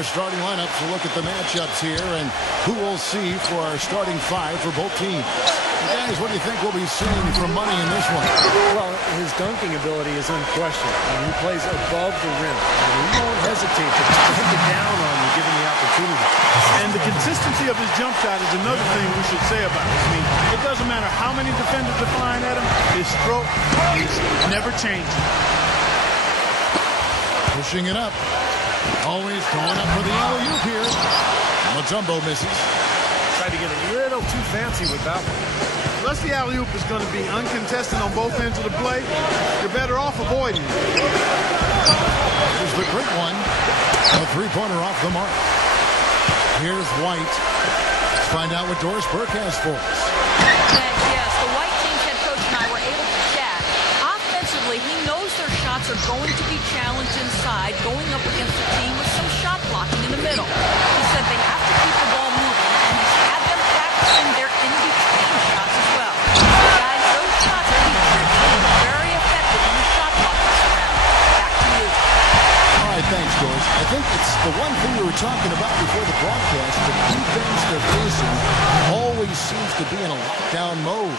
Our starting lineups, we'll look at the matchups here and who we'll see for our starting five for both teams. Guys, what do you think we'll be seeing for money in this one? Well, his dunking ability is unquestioned. He plays above the rim. He won't hesitate to take it down on you given the opportunity. And the consistency of his jump shot is another thing we should say about it. I mean, it doesn't matter how many defenders are flying at him, his stroke is never changing. Pushing it up. Always going up for the alley-oop here. Mutombo misses. Tried to get a little too fancy with that one. Unless the alley-oop is going to be uncontested on both ends of the play, you're better off avoiding it. Here's the quick one. A three-pointer off the mark. Here's White. Let's find out what Doris Burke has for us. Yes, the White team's head coach and I were able to chat. Offensively, he knows their shots are going to be challenged inside, going up against a team with some shot blocking in the middle. He said they have to keep the ball moving, and he's had them practicing their in-between shots as well. Guys, those shots will be tricky but very effective when the shot blockers around. Back to you. All right, thanks, Doris. I think it's the one thing we were talking about before the broadcast. The defense they're facing always seems to be in a lockdown mode.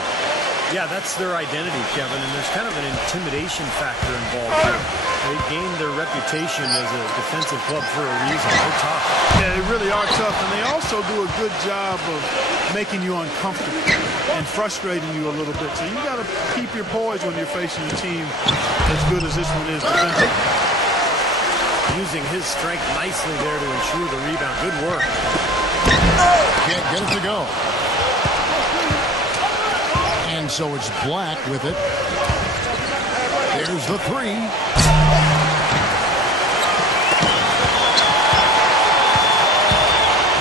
Yeah, that's their identity, Kevin, and there's kind of an intimidation factor involved here. They gained their reputation as a defensive club for a reason. They're tough. Yeah, they really are tough, and they also do a good job of making you uncomfortable and frustrating you a little bit. So you got to keep your poise when you're facing a team as good as this one is defensively. Using his strength nicely there to ensure the rebound. Good work. Can't get it to go. And so it's Black with it. There's the three.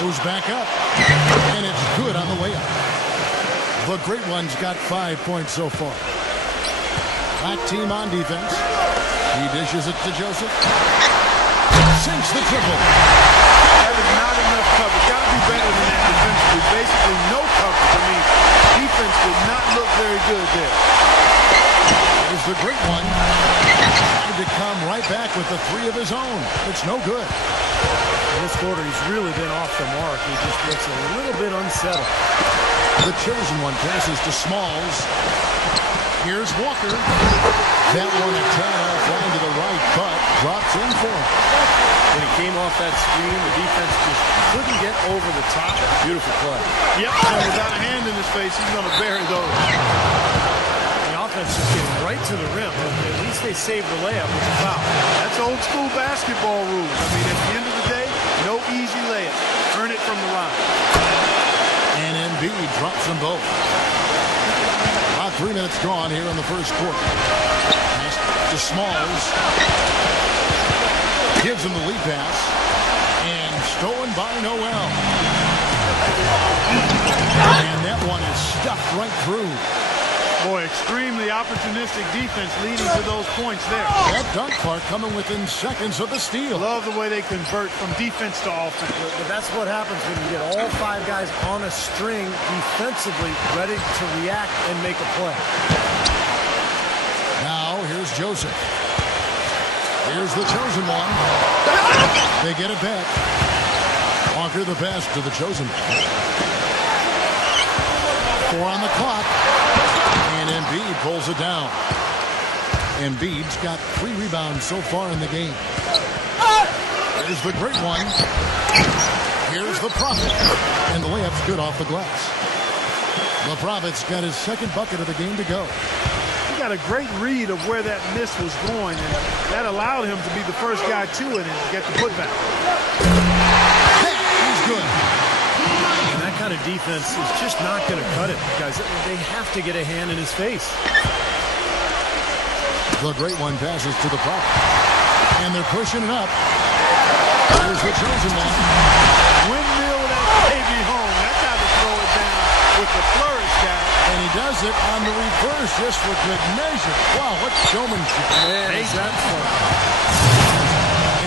Goes back up. And it's good on the way up. The Great One's got 5 points so far. Black team on defense. He dishes it to Joseph. Sinks the triple. That is not enough coverage. Got to be better than that defensively. Basically no coverage. I mean, defense did not look very good there. There's the Great One. Tried to come right back with the three of his own. It's no good. In this quarter, he's really been off the mark. He just looks a little bit unsettled. The chosen one passes to Smalls. Here's Walker. That one a tad offline to the right, but drops in for him. When he came off that screen, the defense just couldn't get over the top. Beautiful play. Yep, so without a hand in his face, he's going to bury those. The offense just getting right to the rim. At least they saved the layup with a foul. That's old school basketball rules. I mean, at the end of the day, no easy layup. Earn it from the line. And Embiid drops them both. About 3 minutes gone here in the first quarter. Pass to Smalls. Gives him the lead pass. And stolen by Noel. And that one is stuffed right through. Boy, extremely opportunistic defense leading to those points there. That dunk part coming within seconds of the steal. Love the way they convert from defense to offense. But that's what happens when you get all five guys on a string defensively ready to react and make a play. Now, here's Joseph. Here's the chosen one. They get it back. Walker the pass to the chosen one. 4 on the clock. And Embiid pulls it down. Embiid's got 3 rebounds so far in the game. Here's the Great One. Here's the Prophet. And the layup's good off the glass. The Prophet's got his second bucket of the game to go. He got a great read of where that miss was going, and that allowed him to be the first guy to it and get the putback. He's good. And that kind of defense is just not going to cut it, guys. They have to get a hand in his face. The Great One passes to the Prophet. And they're pushing it up. Here's the chosen one. Windmill that baby home. That's how to throw it down with the flourish guy. And he does it on the reverse just for good measure. Wow, what showmanship. Man, is that fun.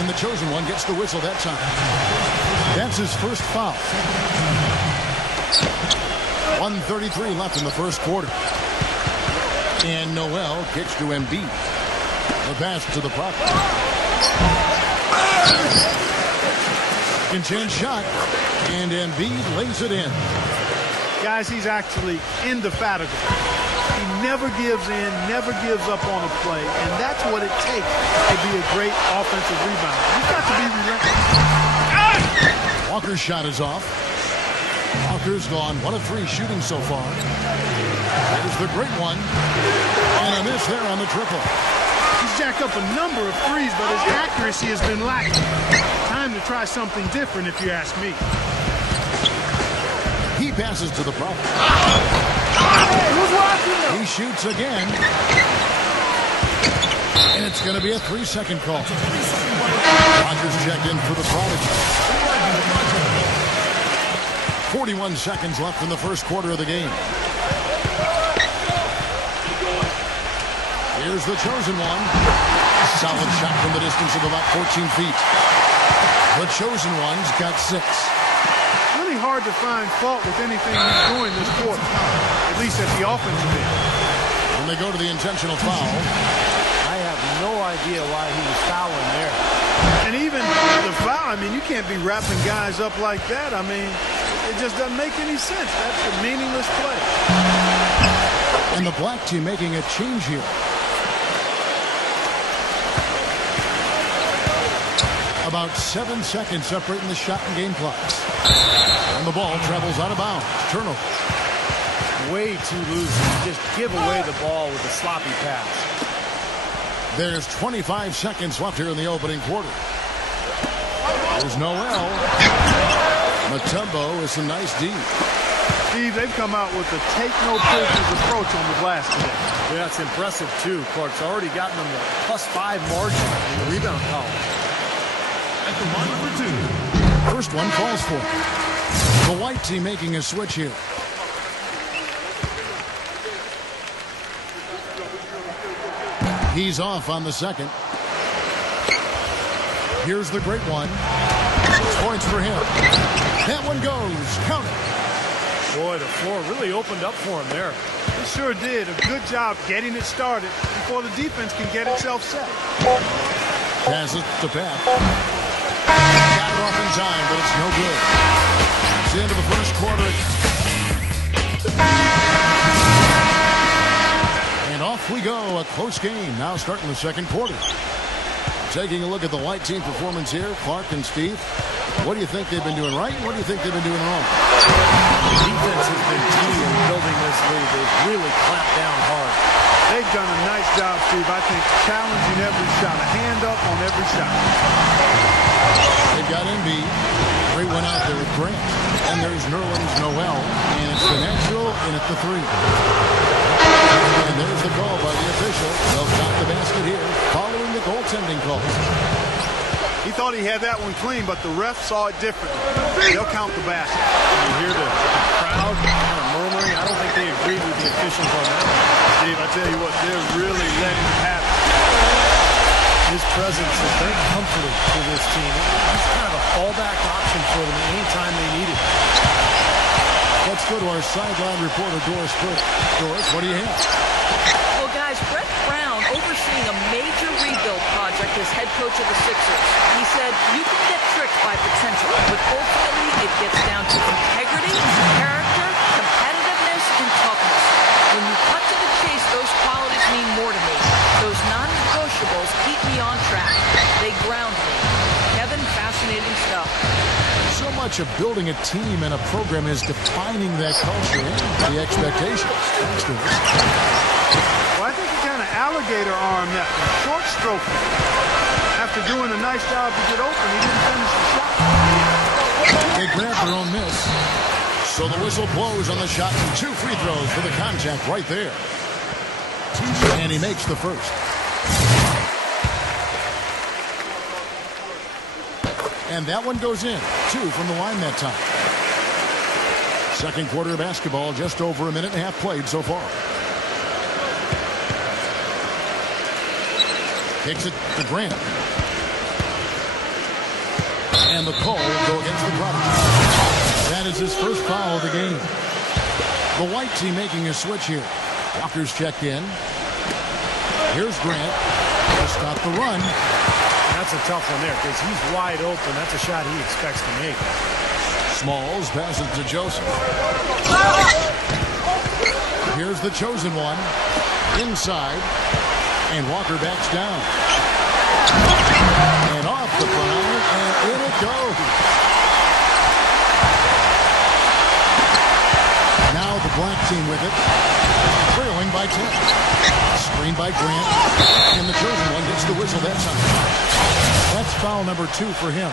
And the chosen one gets the whistle that time. That's his first foul. 1:33 left in the first quarter. And Noel kicks to Embiid. The pass to the Prophet. Second chance shot. And Embiid lays it in. Guys, he's actually indefatigable. He never gives in, never gives up on a play, and that's what it takes to be a great offensive rebounder. You've got to be relentless. Walker's shot is off. Walker's gone 1 of 3 shooting so far. There's the great one. And a miss there on the triple. He's jacked up a number of threes, but his accuracy has been lacking. Time to try something different, if you ask me. He passes to the problem. Hey, who's watching him? He shoots again. And it's going to be a 3-second call. Walker's checked in for the Prodigy. 41 seconds left in the first quarter of the game. Here's the chosen one. Solid shot from the distance of about 14 feet. The chosen one's got 6. Really hard to find fault with anything he's doing this quarter, at least at the offensive end. When they go to the intentional foul. I have no idea why he was fouling there. And even the foul, I mean, you can't be wrapping guys up like that. I mean, it just doesn't make any sense. That's a meaningless play. And the black team making a change here. About 7 seconds separating the shot and game clocks. And the ball travels out of bounds. Turnover. Way too loose. You just give away the ball with a sloppy pass. There's 25 seconds left here in the opening quarter. There's Noel. Mutombo is some nice D. Steve, they've come out with a take-no-prisoners approach on the glass today. Yeah, it's impressive, too. Clark's already gotten them a +5 margin in the rebound column. At the line number 2. First one falls for it. The white team making a switch here. He's off on the second. Here's the great one. 6 points for him. That one goes. Count it. Boy, the floor really opened up for him there. It sure did. A good job getting it started before the defense can get itself set. Pass it to Pat. Got it off in time, but it's no good. It's the end of the first quarter. And off we go. A close game. Now starting the second quarter. Taking a look at the white team performance here, Clark and Steve. What do you think they've been doing right? What do you think they've been doing wrong? The defense has been key in building this lead. They've really clamped down hard. They've done a nice job, Steve. I think challenging every shot, a hand up on every shot. They've got Embiid. Great one out there with Grant. And there's Nerlens Noel. And it's the natural in at the 3. And there's the call by the official. They'll count the basket here following the goaltending call. He thought he had that one clean, but the ref saw it differently. They'll count the basket. You hear the crowd kind of murmuring. I don't think they agreed with the officials on that. Steve, I tell you what, they're really letting it happen. His presence is very comforting to this team. He's kind of a fallback option for them anytime they need it. Let's go to our sideline reporter, Doris Burke. Doris, what do you have? Well, guys, Brett Brown overseeing a major rebuild project as head coach of the Sixers. He said, you can get tricked by potential, but ultimately it gets down to integrity, character, competitiveness, and toughness. When you cut to the chase, those qualities mean more to me. Those non-negotiables keep me on track. They ground me. Kevin, fascinating stuff. So much of building a team and a program is defining that culture and the expectations. Well, I think he kind of alligator armed that one, short stroke. After doing a nice job to get open, he didn't finish the shot. They grab their own miss. So the whistle blows on the shot and 2 free throws for the contact right there. And he makes the first. And that one goes in. 2 from the line that time. Second quarter of basketball, just over a minute and a half played so far. Kicks it to Grant. And the call will go against the Prodigy. That is his first foul of the game. The white team making a switch here. Walker's checked in. Here's Grant to stop the run. That's a tough one there because he's wide open. That's a shot he expects to make. Smalls passes to Joseph. Here's the chosen one. Inside. And Walker backs down. And off the front. And in it goes. Now the black team with it. Trailing by 10. Screen by Grant. And the chosen one gets the whistle that time. That's foul number 2 for him.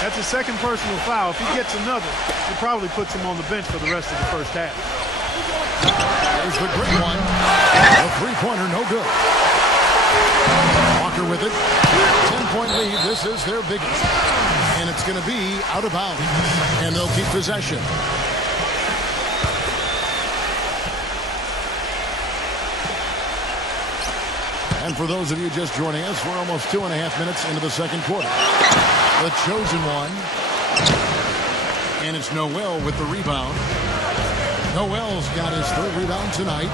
That's a second personal foul. If he gets another, it probably puts him on the bench for the rest of the first half. There's the great one. A three-pointer, no good. Walker with it. 10-point lead. This is their biggest. And it's going to be out of bounds. And they'll keep possession. And for those of you just joining us, we're almost 2.5 minutes into the second quarter. The chosen one. And it's Noel with the rebound. Noel's got his 3rd rebound tonight.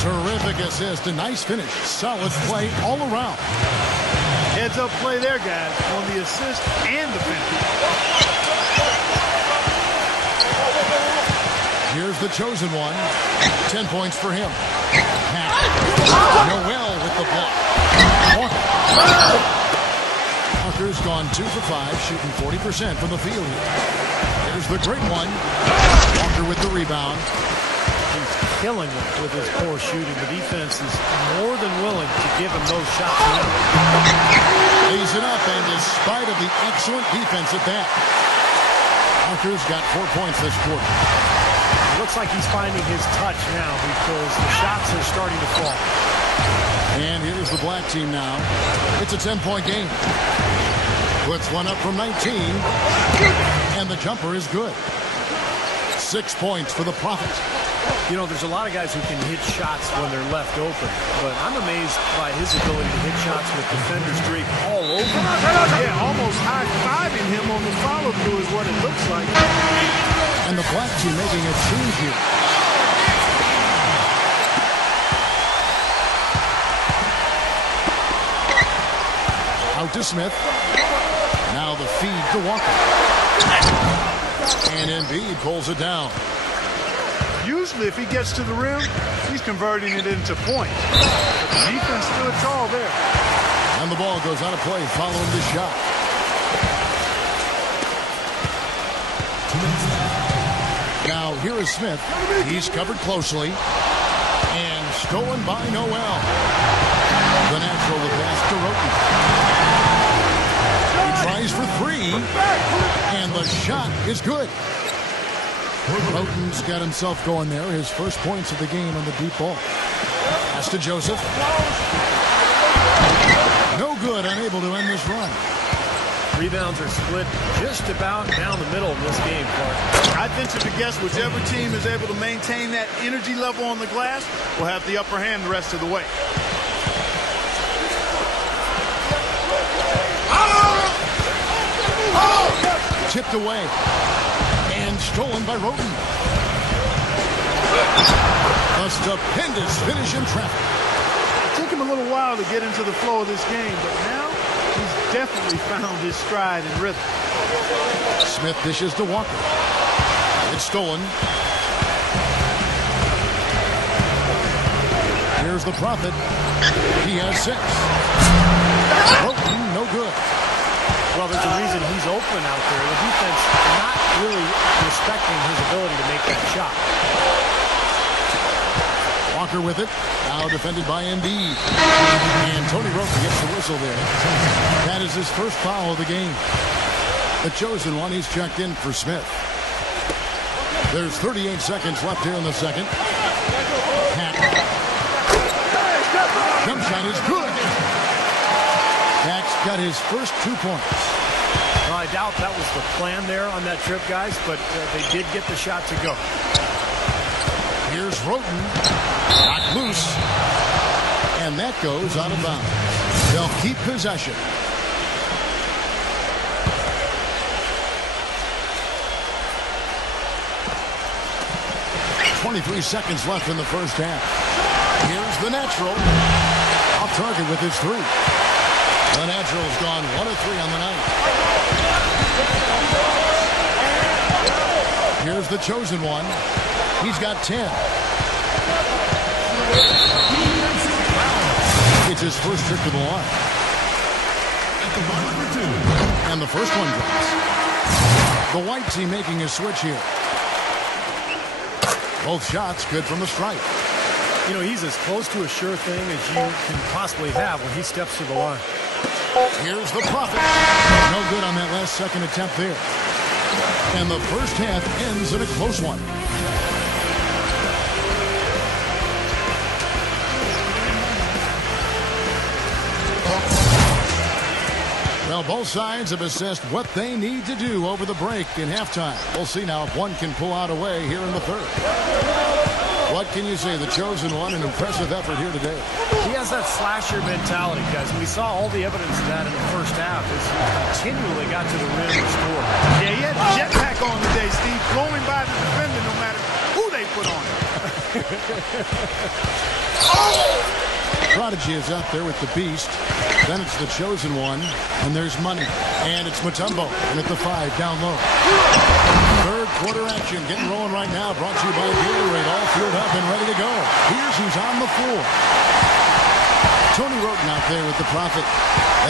Terrific assist. A nice finish. Solid play all around. Heads up play there, guys, on the assist and the finish. Here's the chosen one. 10 points for him. Noel with the block. Walker's gone 2 for 5, shooting 40% from the field here. Here's the great one. Walker with the rebound. He's killing them with his poor shooting. The defense is more than willing to give him those shots. Lays it up, and despite of the excellent defense at that, Walker's got 4 points this quarter. It looks like he's finding his touch now because the shots are starting to fall. And here's the black team now. It's a 10-point game. Puts one up from 19. And the jumper is good. 6 points for the Prophets. You know, there's a lot of guys who can hit shots when they're left open, but I'm amazed by his ability to hit shots with defenders streak all over. Yeah, almost high-fiving him on the follow-through is what it looks like. And the black team making a change here. Out to Smith. Now the feed to Walker. And Embiid pulls it down. Usually if he gets to the rim, he's converting it into points. But the defense stood tall there. And the ball goes out of play following the shot. Now here is Smith. He's covered closely. And stolen by Noel. The natural to pass to Roten. He tries for 3. And the shot is good. Roten's got himself going there. His first points of the game on the deep ball. Pass to Joseph. No good. Unable to end this run. Rebounds are split just about down the middle of this game, Clark. I venture to guess whichever team is able to maintain that energy level on the glass will have the upper hand the rest of the way. Tipped away. And stolen by Roten. A stupendous finish in traffic. It took him a little while to get into the flow of this game, but now he's definitely found his stride and rhythm. Smith dishes to Walker. It's stolen. Here's the Prophet. He has 6. Roten, no good. Well, there's a reason he's open out there. The defense not really respecting his ability to make that shot. Walker with it. Now defended by Embiid. And Tony Roten gets the whistle there. That is his first foul of the game. The chosen one, he's checked in for Smith. There's 38 seconds left here in the second. Hack. Jump shot is good. Hack's got his first 2 points. Well, I doubt that was the plan there on that trip, guys, but they did get the shot to go. Here's Roten. Knocked loose. And that goes out of bounds. They'll keep possession. .23 seconds left in the first half. Here's the natural. Off target with his 3. The Natural's gone 1 of 3 on the night. Here's the chosen one. He's got 10. It's his first trip to the line. And the first one drops. The white team making a switch here. Both shots good from the stripe. You know, he's as close to a sure thing as you can possibly have when he steps to the line. Here's the Prophet. No good on that last second attempt there. And the first half ends in a close one. Well, both sides have assessed what they need to do over the break in halftime. We'll see now if one can pull out a way here in the third. What can you say? The chosen one, an impressive effort here today. He has that slasher mentality, guys. We saw all the evidence of that in the first half as he continually got to the rim and scored. Yeah, he had the jetpack on today, Steve, blowing by the defender no matter who they put on him. Prodigy is out there with the beast. Then it's the chosen one, and there's money. And it's Mutombo, and at the 5, down low. Third quarter action getting rolling right now. Brought to you by Gatorade, all filled up and ready to go. Here's who's on the floor. Tony Roten out there with the Prophet.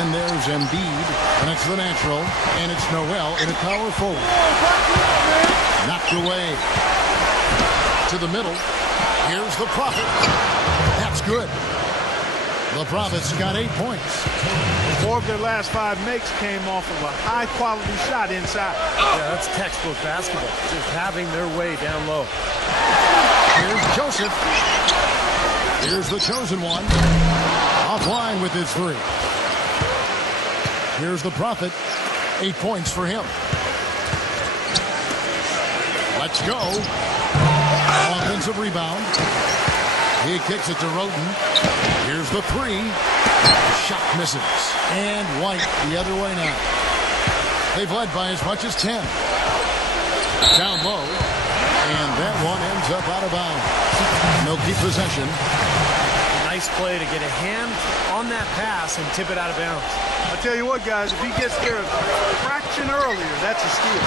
And there's Embiid, and it's the Natural, and it's Noel in a power forward. Knocked away. To the middle. Here's the Prophet. That's good. The Prophet's got 8 points. 4 of their last 5 makes came off of a high-quality shot inside. Yeah, that's textbook basketball. Just having their way down low. Here's Joseph. Here's the chosen one. Offline with his 3. Here's the Prophet. 8 points for him. Let's go. Offensive rebound. He kicks it to Roten. Here's the 3. Shot misses. And White the other way now. They've led by as much as 10. Down low. And that one ends up out of bounds. They'll keep possession. Nice play to get a hand on that pass and tip it out of bounds. I'll tell you what, guys, if he gets there a fraction earlier, that's a steal.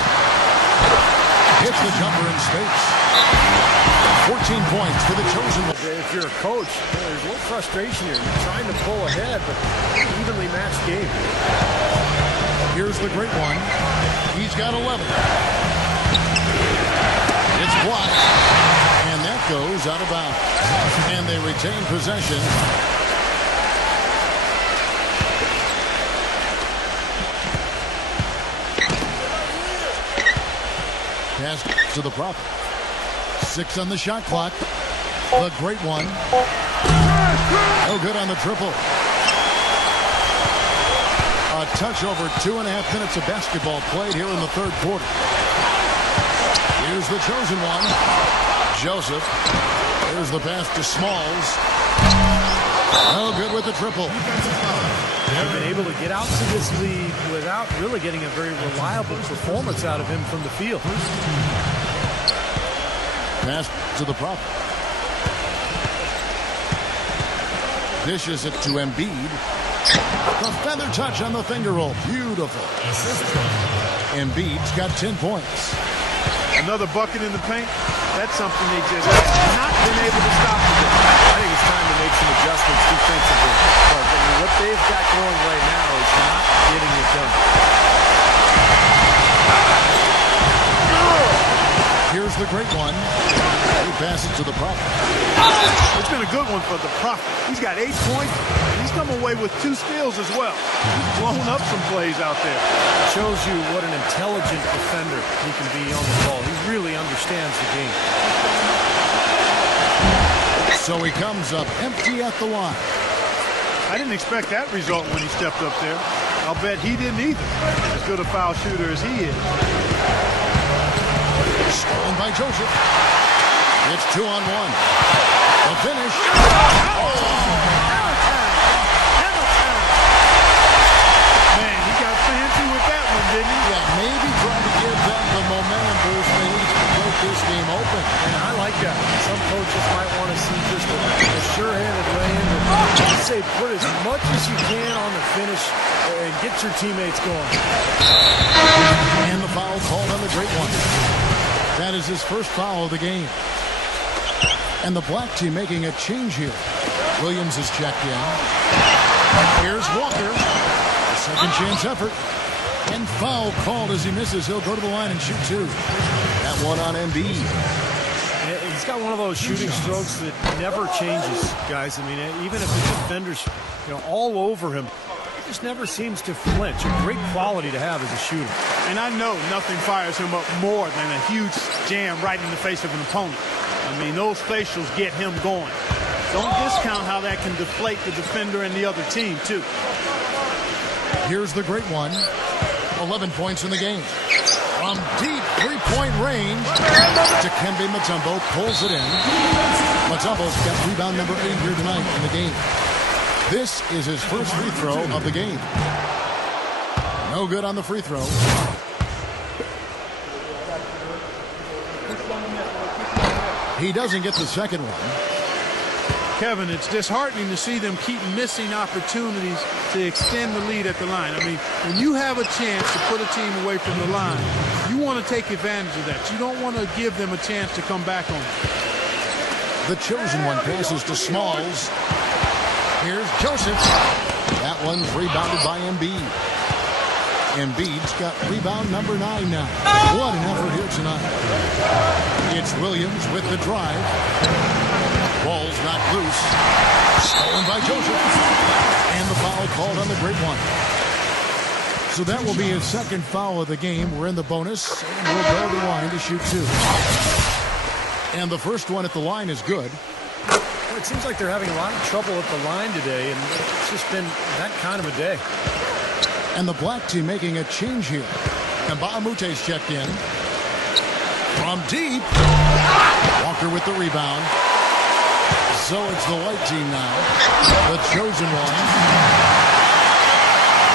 Hits the jumper in space. 14 points for the chosen one. If you're a coach, there's a little frustration here. You're trying to pull ahead, but evenly matched game. Here's the great one. He's got 11. It's blocked. And that goes out of bounds. And they retain possession. Pass to the Prophet. 6 on the shot clock. The great one. No good on the triple. A touch over 2.5 minutes of basketball played here in the third quarter. Here's the chosen one. Joseph. Here's the pass to Smalls. No good with the triple. They've been able to get out to this lead without really getting a very reliable performance out of him from the field. Pass to the Prophet. Dishes it to Embiid. The feather touch on the finger roll. Beautiful. Embiid's got 10 points. Another bucket in the paint. That's something they just have not been able to stop today. I think it's time to make some adjustments defensively. But I mean, what they've got going right now is not getting it done. Here's the great one. He passes to the Prophet. It's been a good one for the Prophet. He's got 8 points. He's come away with 2 steals as well. He's blown up some plays out there. It shows you what an intelligent defender he can be on the ball. He really understands the game. So he comes up empty at the line. I didn't expect that result when he stepped up there. I'll bet he didn't either. As good a foul shooter as he is. Stolen by Joseph. It's 2-on-1. The finish. Man, he got fancy with that one, didn't he? Yeah, maybe trying to give them the momentum boost they need to break this game open. And I like that. Some coaches might want to see just a sure-handed lay-in. Say put as much much as you can on the finish and get your teammates going. And the foul called on the great one. That is his first foul of the game. And the black team making a change here. Williams is checked in. Here's Walker. A second chance effort. And foul called as he misses. He'll go to the line and shoot two. That one on Embiid. He's got one of those shooting strokes that never changes, guys. I mean, even if the defender's all over him, he just never seems to flinch. A great quality to have as a shooter. And I know nothing fires him up more than a huge jam right in the face of an opponent. I mean, those facials get him going. Don't discount how that can deflate the defender and the other team, too. Here's the great one. 11 points in the game. From deep three-point range, Dikembe Mutombo pulls it in. Mutombo's got rebound number 8 here tonight in the game. This is his first free throw of the game. No good on the free throw. He doesn't get the second one. Kevin, it's disheartening to see them keep missing opportunities to extend the lead at the line. I mean, when you have a chance to put a team away from the line, you want to take advantage of that. You don't want to give them a chance to come back on it. The chosen one passes to Smalls. Here's Joseph. That one's rebounded by Embiid. Embiid's got rebound number 9 now. What an effort here tonight. It's Williams with the drive. Ball's not loose. Stolen by Joseph. And the foul called on the great one. So that will be his second foul of the game. We're in the bonus. And we'll go to the line to shoot two. And the first one at the line is good. Well, it seems like they're having a lot of trouble at the line today, and it's just been that kind of a day. And the black team making a change here. And Baamute's checked in. From deep. Walker with the rebound. So it's the white team now. The chosen one.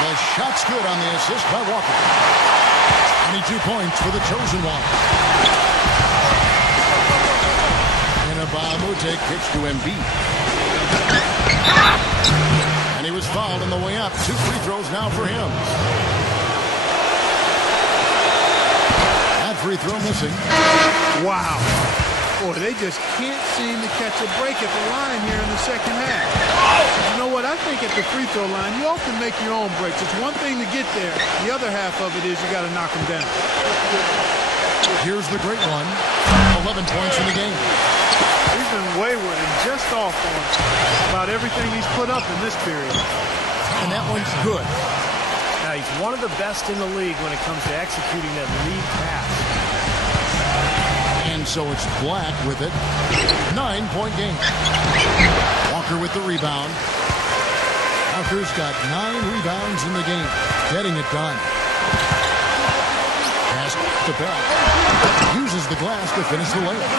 The shot's good on the assist by Walker. 22 points for the chosen one. And a Baamute kicks to Embiid. And he was fouled on the way up. 2 free throws now for him. That free throw missing. Wow. Boy, they just can't seem to catch a break at the line here in the second half. You know what? I think at the free throw line, you often make your own breaks. It's one thing to get there. The other half of it is you got to knock them down. Here's the great one. 11 points in the game. He's been wayward and just off on about everything he's put up in this period. And that one's good. Now, he's one of the best in the league when it comes to executing that lead pass. And so it's Black with it. 9-point game. Walker with the rebound. Walker's got 9 rebounds in the game. Getting it done. Pass to Beck. Uses the glass to finish the layup.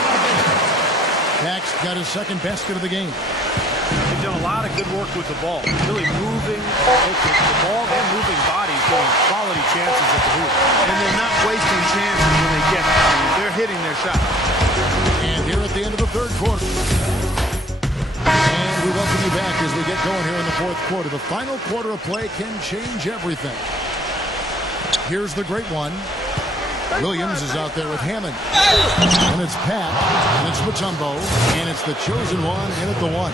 Beck's got his second basket of the game. They've done a lot of good work with the ball. Really moving the ball and moving bodies, getting quality chances at the hoop. And they're not wasting chances when they get them. They're hitting their shot. And here at the end of the third quarter. And we welcome you back as we get going here in the fourth quarter. The final quarter of play can change everything. Here's the great one. Williams is out there with Hammond. And it's Pat. And it's Mutombo. And it's the chosen one in at the one.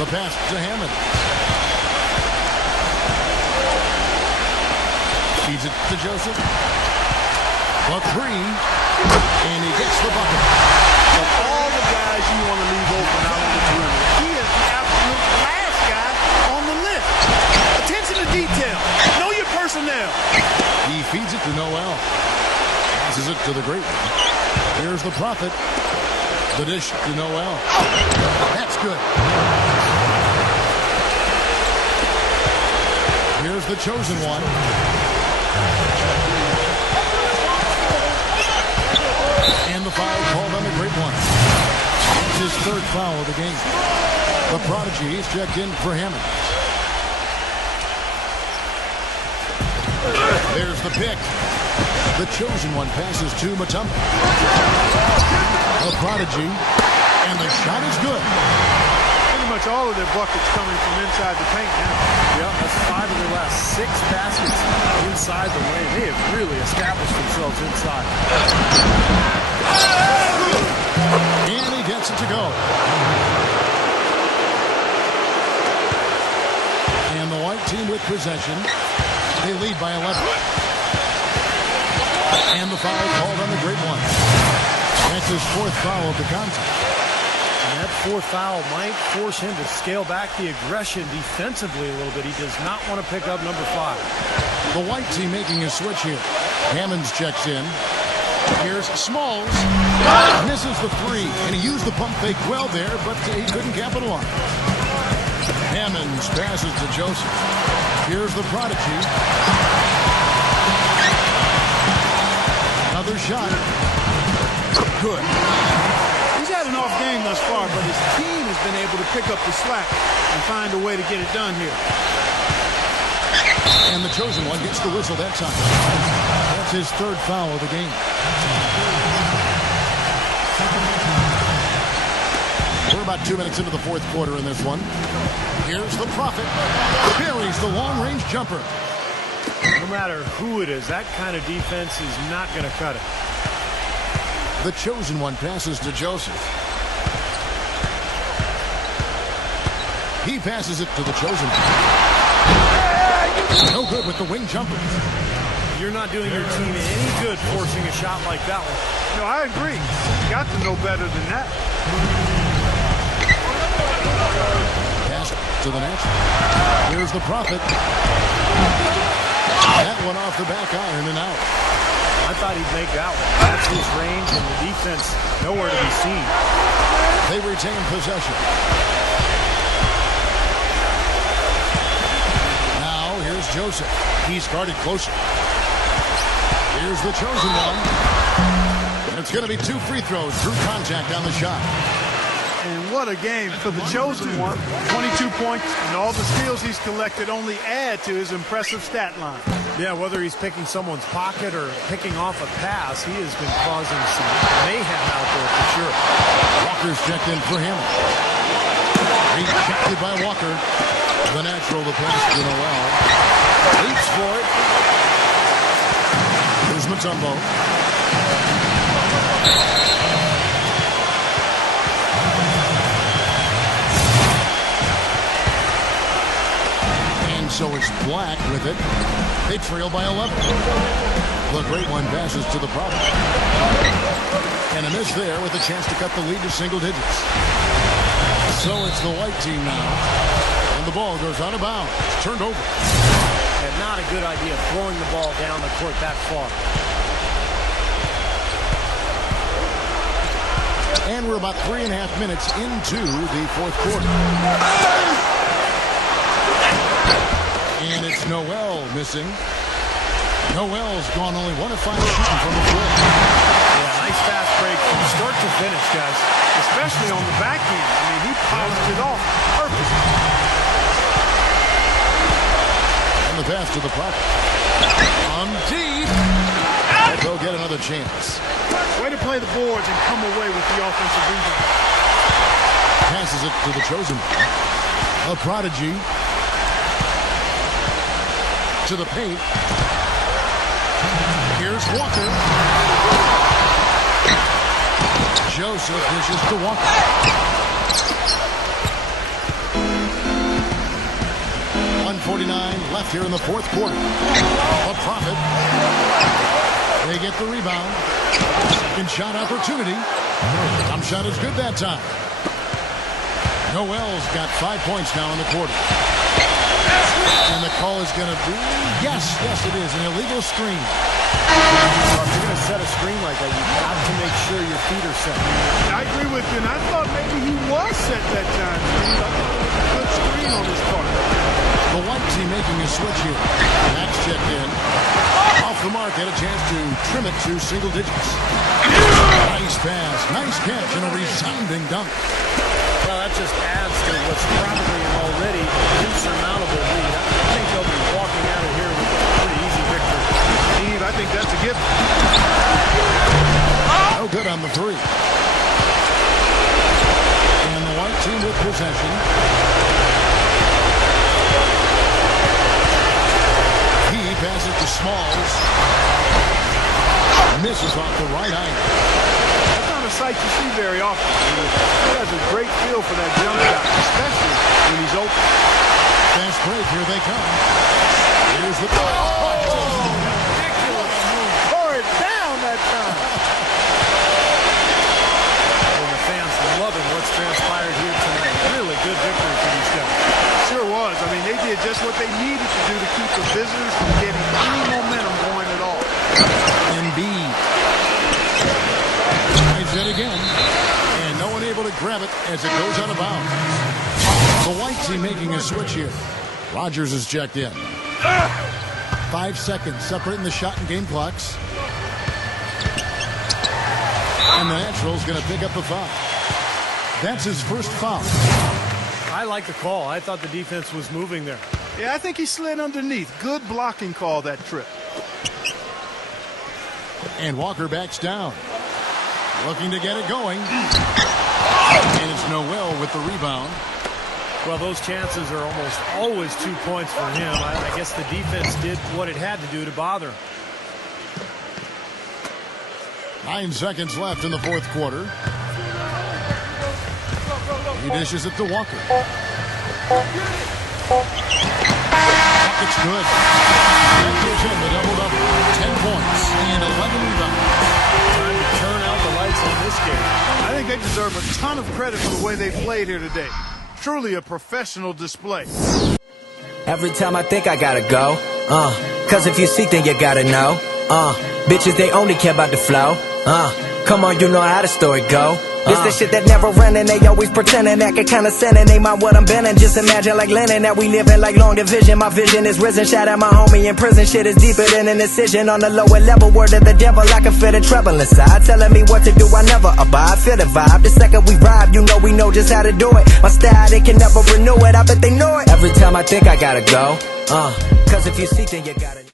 The pass to Hammond. Feeds it to Joseph. A 3. And he gets the bucket. Of all the guys you want to leave open out on the perimeter, he is the absolute last guy on the list. Attention to detail. Know your personnel. He feeds it to Noel. Passes it to the great one. Here's the prophet. The dish to Noel. That's good. Here's the chosen one. And the foul called on the great one. It's his third foul of the game. The prodigy is checked in for Hammond. There's the pick. The chosen one passes to Mutombo. A prodigy, and the shot is good. Pretty much all of their buckets coming from inside the paint now. Yeah, that's 5 of their last 6 baskets inside the lane. They have really established themselves inside. And he gets it to go. And the white team with possession. They lead by 11. And the foul called on the great one. That's his 4th foul of the contest. And that 4th foul might force him to scale back the aggression defensively a little bit. He does not want to pick up number 5. The white team making a switch here. Hammonds checks in. Here's Smalls. Misses the 3, and he used the pump fake well there, but he couldn't capitalize. Hammonds passes to Joseph. Here's the prodigy. Another shot. Good. He's had an off game thus far, but his team has been able to pick up the slack and find a way to get it done here. And the chosen one gets the whistle that time. That's his 3rd foul of the game. We're about 2 minutes into the 4th quarter in this one. Here's the Prophet. Buries the long-range jumper. No matter who it is, that kind of defense is not going to cut it. The chosen one passes to Joseph. He passes it to the chosen one. No good with the wing jumper. You're not doing your team any good forcing a shot like that one. No, I agree. You got to know better than that. Pass to the net. Here's the Prophet. That one off the back iron and out. I thought he'd make that one. That's his range, and the defense nowhere to be seen. They retain possession. Now here's Joseph. He's guarded closer. Here's the chosen one. It's going to be 2 free throws through contact on the shot. And what a game for the chosen one. 22 points and all the steals he's collected only add to his impressive stat line. Yeah, whether he's picking someone's pocket or picking off a pass, he has been causing some mayhem out there for sure. Walker's checked in for him. Rejected by Walker. The natural to pass to Noel. Leaps for it. Here's Mutombo. So it's Black with it. They trail by 11. The great one passes to the Prophet. And a miss there with a chance to cut the lead to single digits. So it's the white team now. And the ball goes out of bounds. It's turned over. And not a good idea throwing the ball down the court that far. And we're about 3.5 minutes into the 4th quarter. And it's Noel missing. Noel's gone only 1 of 5 shooting from the floor. Yeah, nice fast break from start to finish, guys. Especially on the back end. I mean, he polished it off perfectly. And the pass to the Prophet. On deep. They'll get another chance. Way to play the boards and come away with the offensive rebound. Passes it to the chosen one. A prodigy. To the paint. Here's Walker. Joseph dishes to Walker. .149 left here in the 4th quarter. A Prophet. They get the rebound. Second shot opportunity. Jump shot is good that time. Noel's got 5 points now in the quarter. And the call is going to be, yes, it is, an illegal screen. If you're going to set a screen like that, you've got to make sure your feet are set. I agree with you, and I thought maybe he was set that time. I thought it was a good screen on his part. The white team making a switch here. Max checked in. Off the mark, had a chance to trim it to single digits. Nice pass, nice catch, and a resounding dunk. Well, that just adds to what's probably an already insurmountable lead. I think they'll be walking out of here with a pretty easy victory. Team shoot, I think that's a given. No good on the three. And the white team with possession. He passes to Smalls. Misses off the right angle. That's not a sight you see very often. He has a great feel for that jump shot, especially when he's open. Fast break, here they come. Here's the ball. Ridiculous move. Tore it down that time. And the fans loving what's transpired here tonight. Really good victory for these guys. Sure was. I mean, they did just what they needed to do to keep the visitors from getting any momentum going at all. Embiid. Tries it again. And no one able to grab it as it goes out of bounds. The white team making a switch here. Rogers is checked in. 5 seconds separating the shot and game clocks. And the Natural's going to pick up the foul. That's his first foul. I like the call. I thought the defense was moving there. Yeah, I think he slid underneath. Good blocking call that trip. And Walker backs down. Looking to get it going. And it's Noel with the rebound. Well, those chances are almost always 2 points for him. I guess the defense did what it had to do to bother him. 9 seconds left in the fourth quarter. He dishes it to Walker. It's good. That gives him the double-double. 10 points and 11 rebounds. Time to turn out the lights on this game. I think they deserve a ton of credit for the way they played here today. Truly a professional display. Every time I think I gotta go, cause if you seek then you gotta know, bitches they only care about the flow, come on you know how the story go. This the shit that never ran and they always pretending, acting kinda sinning. Ain't mind what I'm bending, just imagine like Lennon that we living like long division. My vision is risen, shout out my homie in prison. Shit is deeper than an incision on the lower level. Word of the devil, I can feel the treble inside, telling me what to do, I never abide. Feel the vibe, the second we vibe, you know we know just how to do it. My style, they can never renew it, I bet they know it. Every time I think I gotta go, cause if you seek then you gotta